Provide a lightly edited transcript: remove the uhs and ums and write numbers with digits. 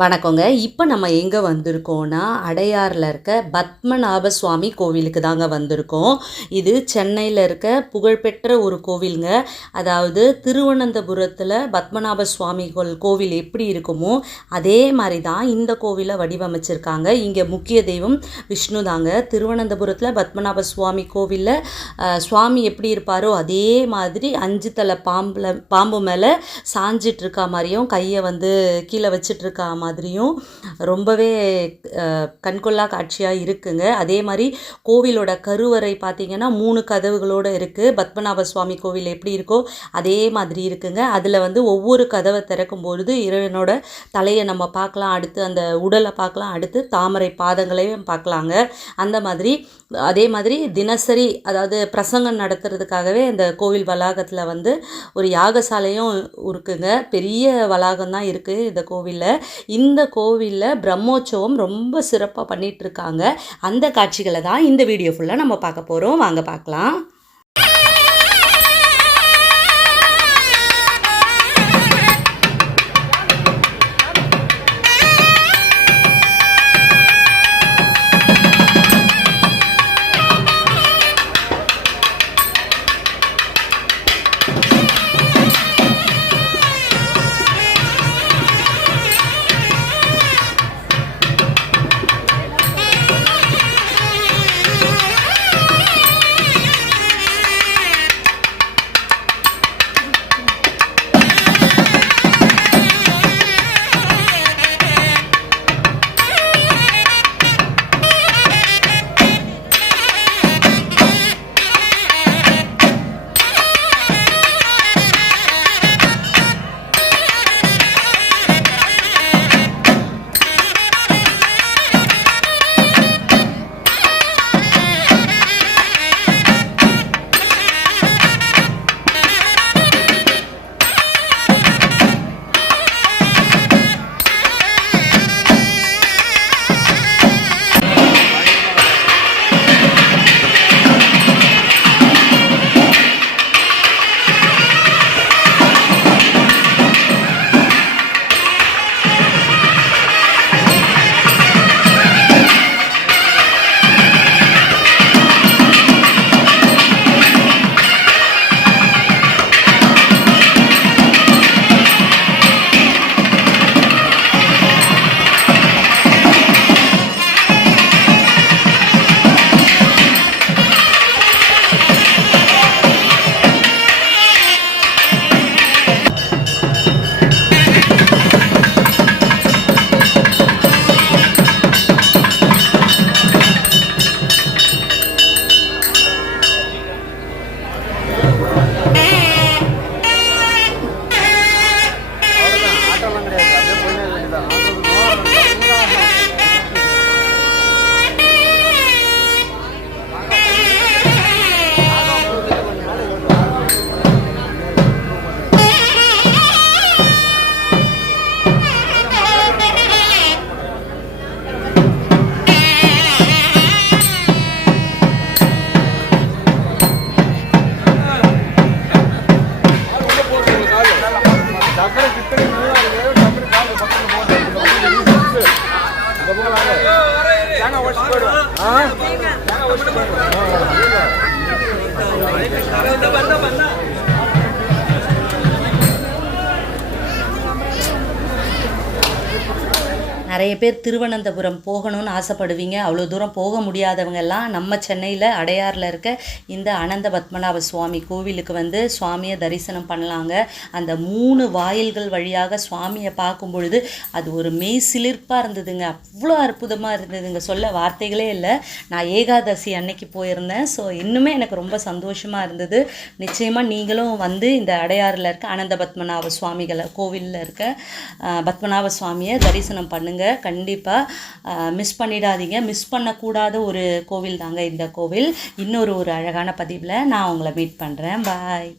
வணக்கங்க. இப்போ நம்ம எங்கே வந்திருக்கோம்னா, அடையாறில் இருக்க பத்மநாப சுவாமி கோவிலுக்கு தாங்க வந்திருக்கோம். இது சென்னையில் இருக்க புகழ்பெற்ற ஒரு கோவிலுங்க. அதாவது திருவனந்தபுரத்தில் பத்மநாப சுவாமி கோவில் எப்படி இருக்குமோ அதே மாதிரி தான் இந்த கோவிலை வடிவமைச்சிருக்காங்க. இங்கே முக்கிய தெய்வம் விஷ்ணு தாங்க. திருவனந்தபுரத்தில் பத்மநாப சுவாமி கோவிலில் சுவாமி எப்படி இருப்பாரோ அதே மாதிரி 5 தலை பாம்பு மேலே சாஞ்சிட்டு இருக்கா மாதிரியும், கையை கீழே வச்சிட்டு இருக்கா மாதிரியும் ரொம்பவே கண்கொள்ளா காட்சியாக இருக்குங்க. அதே மாதிரி கோவிலோட கருவறை பார்த்திங்கன்னா 3 கதவுகளோடு இருக்குது. பத்மநாப சுவாமி கோவில் எப்படி இருக்கோ அதே மாதிரி இருக்குங்க. அதில் ஒவ்வொரு கதவை திறக்கும் பொழுது இறைவனோட தலையை நம்ம பார்க்கலாம், அடுத்து அந்த உடலை பார்க்கலாம், அடுத்து தாமரை பாதங்களையும் பார்க்கலாங்க. அந்த மாதிரி அதே மாதிரி தினசரி அதாவது பிரசங்கம் நடத்துறதுக்காகவே இந்த கோவில் வளாகத்தில் ஒரு யாகசாலையும் இருக்குங்க. பெரிய வளாகம் தான் இருக்குது இந்த கோவிலில். இந்த கோவிலில் பிரம்மோற்சவம் ரொம்ப சிறப்பாக பண்ணிகிட்ருக்காங்க. அந்த காட்சிகளை தான் இந்த வீடியோ ஃபுல்லாக நம்ம பார்க்க போகிறோம். வாங்க பார்க்கலாம். நிறைய பேர் திருவனந்தபுரம் போகணும்னு ஆசைப்படுவீங்க. அவ்வளோ தூரம் போக முடியாதவங்க எல்லாம் நம்ம சென்னையில் அடையாறில் இருக்க இந்த அனந்த பத்மநாப சுவாமி கோவிலுக்கு சுவாமியை தரிசனம் பண்ணலாங்க. அந்த 3 வாயில்கள் வழியாக சுவாமியை பார்க்கும் பொழுது அது ஒரு மெய் சிலிர்ப்பாக இருந்ததுங்க. அவ்வளோ அற்புதமாக இருந்ததுங்க, சொல்ல வார்த்தைகளே இல்லை. நான் ஏகாதசி அன்னைக்கு போயிருந்தேன். ஸோ இன்னுமே எனக்கு ரொம்ப சந்தோஷமாக இருந்தது. நிச்சயமாக நீங்களும் இந்த அடையாறில் இருக்க அனந்த பத்மநாப சுவாமிகளை கோவிலில் இருக்க பத்மநாப சுவாமியை தரிசனம் பண்ணுங்கள். கண்டிப்பாக மிஸ் பண்ணிடாதீங்க. மிஸ் பண்ணக்கூடாத ஒரு கோவில் தாங்க இந்த கோவில். இன்னொரு அழகான பதிவில் நான் உங்களை மீட் பண்ணுறேன். பாய்.